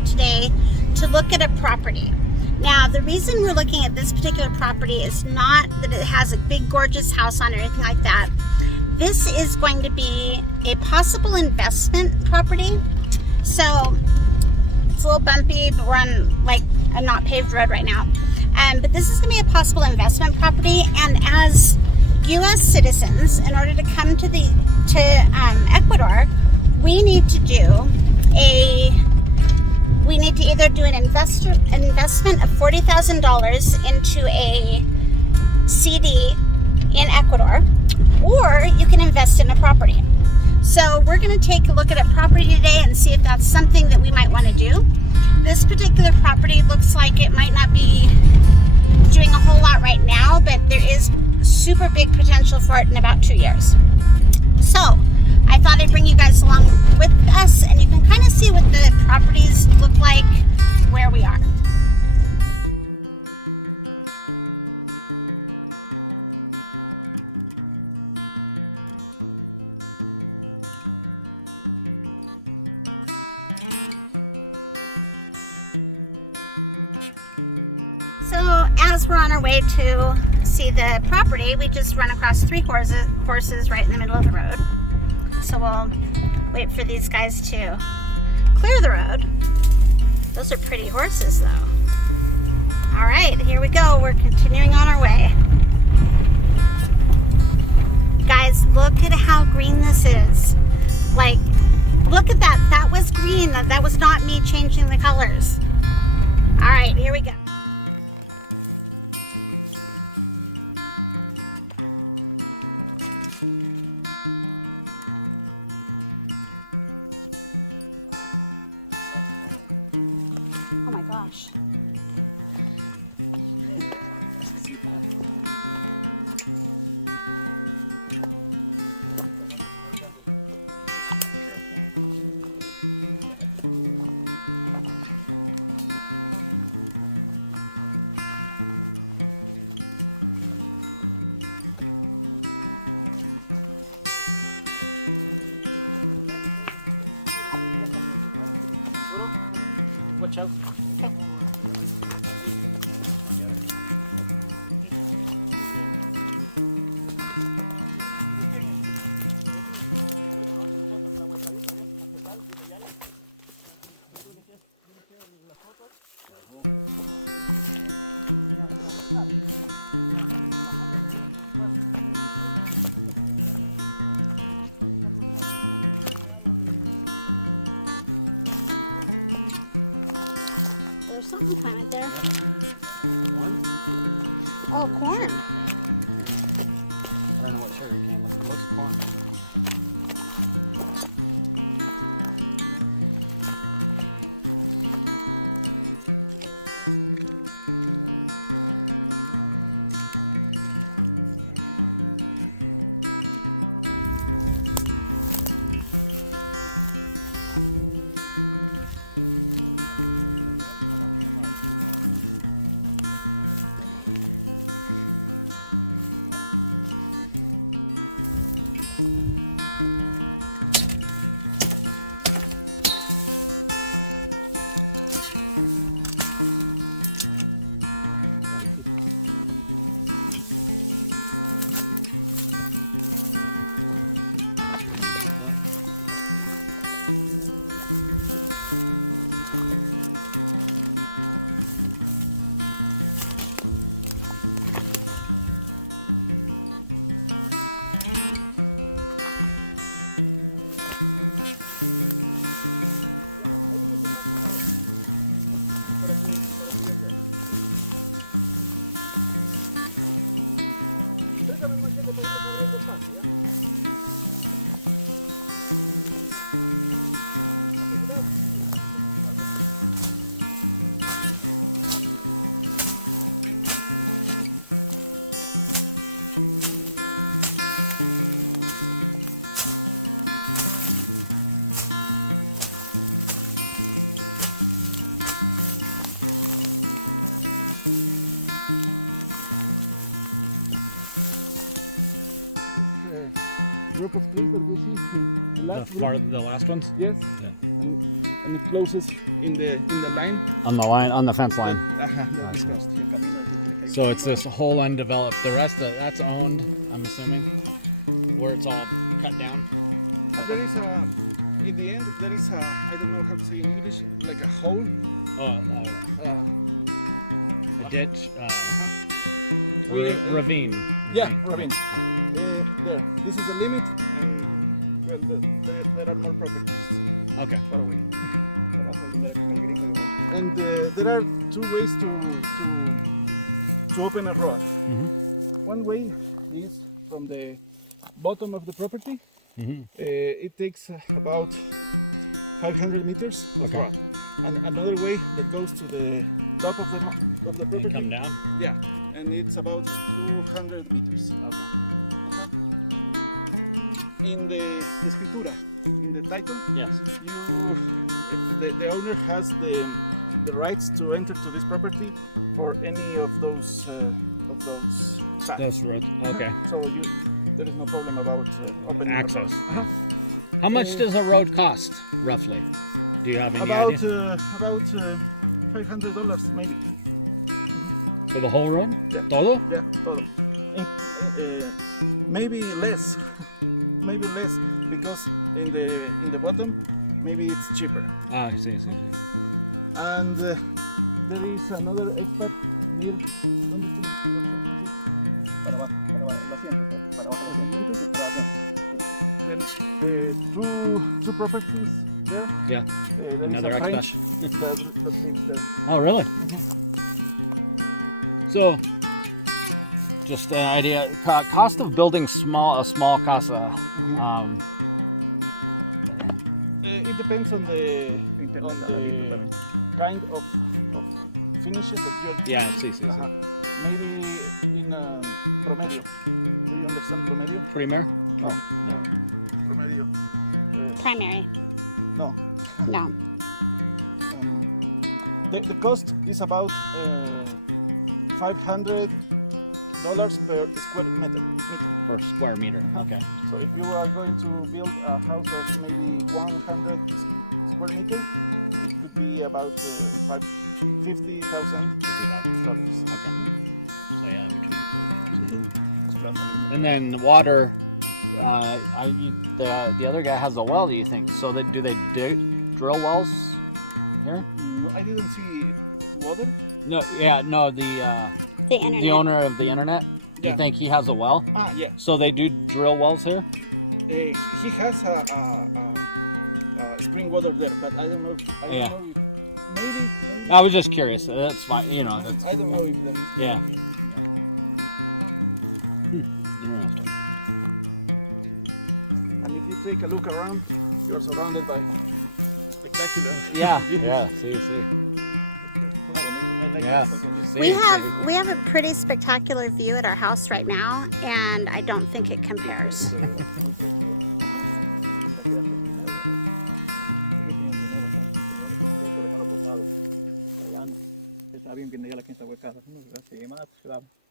out today to look at a property. Now, the reason we're looking at this particular property is not that it has a big, gorgeous house on it or anything like that. This is going to be a possible investment property. So, it's a little bumpy, but we're on like a not paved road right now. But this is going to be a possible investment property, and as U.S. citizens, in order to come to Ecuador, we need to either do an investment of $40,000 into a CD in Ecuador, or you can invest in a property. So we're going to take a look at a property today and see if that's something that we might want to do. This particular property looks like it might not be doing a whole lot right now, but there is super big potential for it in about 2 years. So I thought I'd bring you guys along with us, and you can kind of see what the properties look like where we are. So as we're on our way to see the property, we just run across 3 horses right in the middle of the road. So we'll wait for these guys to clear the road. Those are pretty horses though. All right, here we go. We're continuing on our way. Guys, look at how green this is. Like, look at that. That was green. That was not me changing the colors. All right, here we go. Oh my gosh. Something planted there. Oh, corn. I don't know what shirt it came with. What's corn? The last ones? Yes. Yeah. And it closes in the line. On the fence line. That's crossed. So it's this whole undeveloped. The rest of that's owned, I'm assuming, where it's all cut down. There is in the end, there is I don't know how to say in English, like a hole. A ditch, ravine. Yeah, ravine. There. This is the limit, and well, there are more properties Okay. far away. And there are two ways to open a road. One way is from the bottom of the property. It takes about 500 meters of road. And another way that goes to the top of the property. And come down. Yeah, and it's about 200 meters. In the escritura, in the title, Yes. the owner has the rights to enter to this property for any of those paths. Those roads. Okay. So there is no problem about opening Access. How much does a road cost, roughly? Do you have any about idea? about $500 maybe. For the whole road? Yeah. Todo? Yeah, todo. Maybe less because in the bottom maybe it's cheaper. Ah, I see. And there is another expat here. Two properties there. Yeah. There is Another a ranch expat. that- Oh, really? So, just an idea. Cost of building a small casa. It depends on the kind of finishes that you're doing. Yeah, sí. Maybe in promedio. Do you understand promedio? Primer? Yeah. Promedio. Primary. No. No. The cost is about $500 per square meter. Per square meter. Okay. So if you are going to build a house of maybe 100 square meter, it would be about $50,000. Okay. So yeah, between. And then the water. The other guy has a well. Do you think? So then, do they drill wells here? No, I didn't see water. No. Yeah. No. The internet. The owner of the internet. Yeah. You think he has a well? Yeah. So they do drill wells here? He has a spring water there, but I don't know. Yeah. Maybe. I was just curious. That's fine. You know. That's I don't know if that is. yeah. And if you take a look around, you're surrounded by spectacular. Yeah. Yeah. See. Yeah. We have a pretty spectacular view at our house right now, and I don't think it compares. Está bien que la quinta hueca,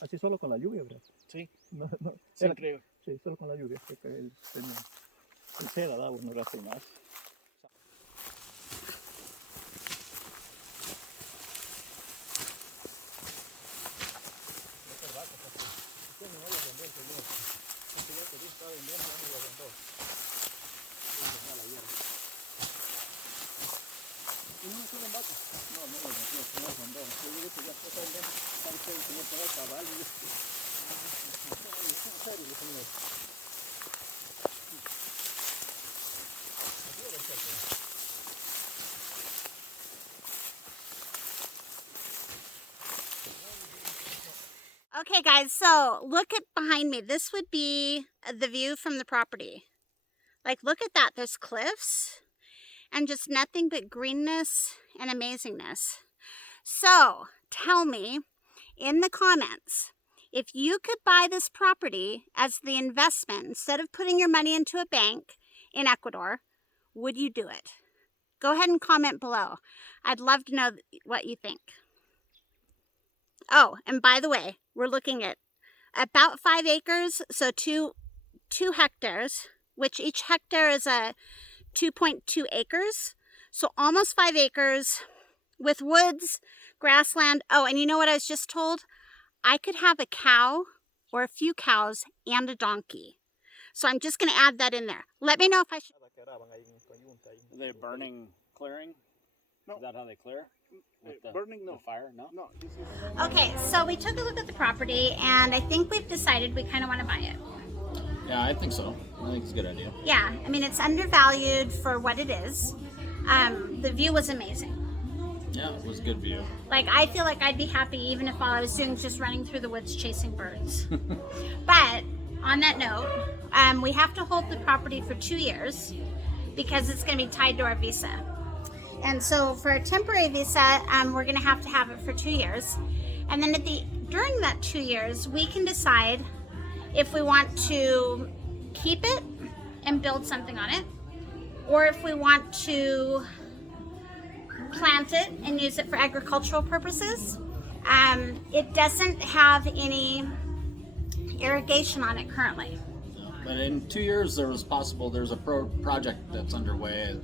así solo con la lluvia, ¿verdad? Sí. No, Sí, creo. sí, solo con la lluvia, porque el seda da uno rato y más. Okay, guys, so look at behind me. This would be the view from the property. Like, look at that. There's cliffs and just nothing but greenness and amazingness. So, tell me in the comments, if you could buy this property as the investment instead of putting your money into a bank in Ecuador, would you do it? Go ahead and comment below. I'd love to know what you think. Oh, and by the way, we're looking at about 5 acres, so two hectares, which each hectare is a 2.2 acres. So almost 5 acres, with woods, grassland. Oh, and you know what I was just told? I could have a cow or a few cows and a donkey. So I'm just going to add that in there. Let me know if I should. Are they burning clearing? No. Is that how they clear? With the, Burning, no. the fire? No? No, this is... Okay, so we took a look at the property, and I think we've decided we kind of want to buy it. Yeah, I think so. I think it's a good idea. Yeah, I mean, it's undervalued for what it is. The view was amazing. Yeah, it was a good view. Like, I feel like I'd be happy even if all I was doing was just running through the woods chasing birds. But on that note, we have to hold the property for 2 years because it's going to be tied to our visa. And so for a temporary visa, we're going to have it for 2 years. And then during that 2 years, we can decide if we want to keep it and build something on it, or if we want to plant it and use it for agricultural purposes. It doesn't have any irrigation on it currently. Yeah, but in 2 years, there's a project that's underway,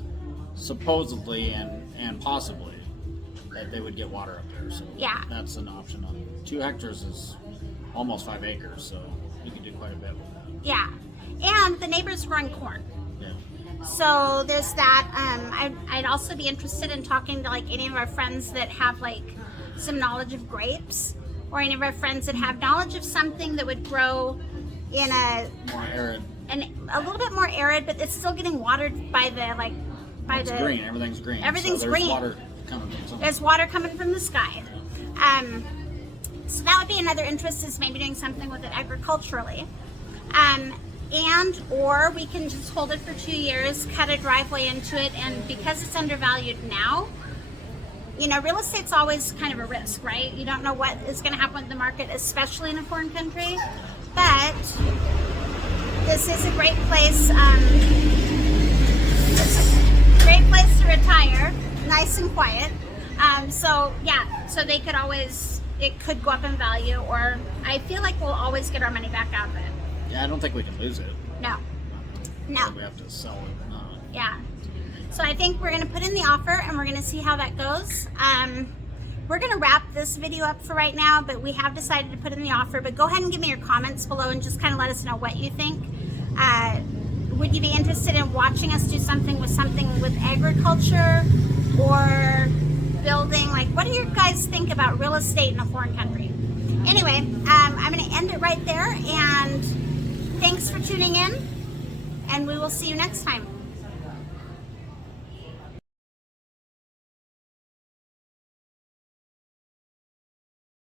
supposedly and possibly, that they would get water up there. So Yeah. that's an option. 2 hectares is almost 5 acres, so you can do quite a bit with that. Yeah, and the neighbor's growing corn. Yeah. So there's that. I'd also be interested in talking to like any of our friends that have like some knowledge of grapes, or any of our friends that have knowledge of something that would grow in More arid. a little bit more arid, but it's still getting watered by It's green. Everything's green. Everything's so there's green. water coming from somewhere. There's water coming from the sky. So that would be another interest, is maybe doing something with it agriculturally. Or we can just hold it for 2 years, cut a driveway into it, and because it's undervalued now, you know, real estate's always kind of a risk, right? You don't know what is going to happen with the market, especially in a foreign country. But this is a great place. It's a great place to retire, nice and quiet. So they could always, it could go up in value, or I feel like we'll always get our money back out of it. Yeah, I don't think we can lose it. No. Whether we have to sell it or not. Yeah. So I think we're going to put in the offer, and we're going to see how that goes. We're going to wrap this video up for right now, but we have decided to put in the offer. But go ahead and give me your comments below and just kind of let us know what you think. Would you be interested in watching us do something with agriculture or building? Like, what do you guys think about real estate in a foreign country? Anyway, I'm going to end it right there, and thanks for tuning in, and we will see you next time.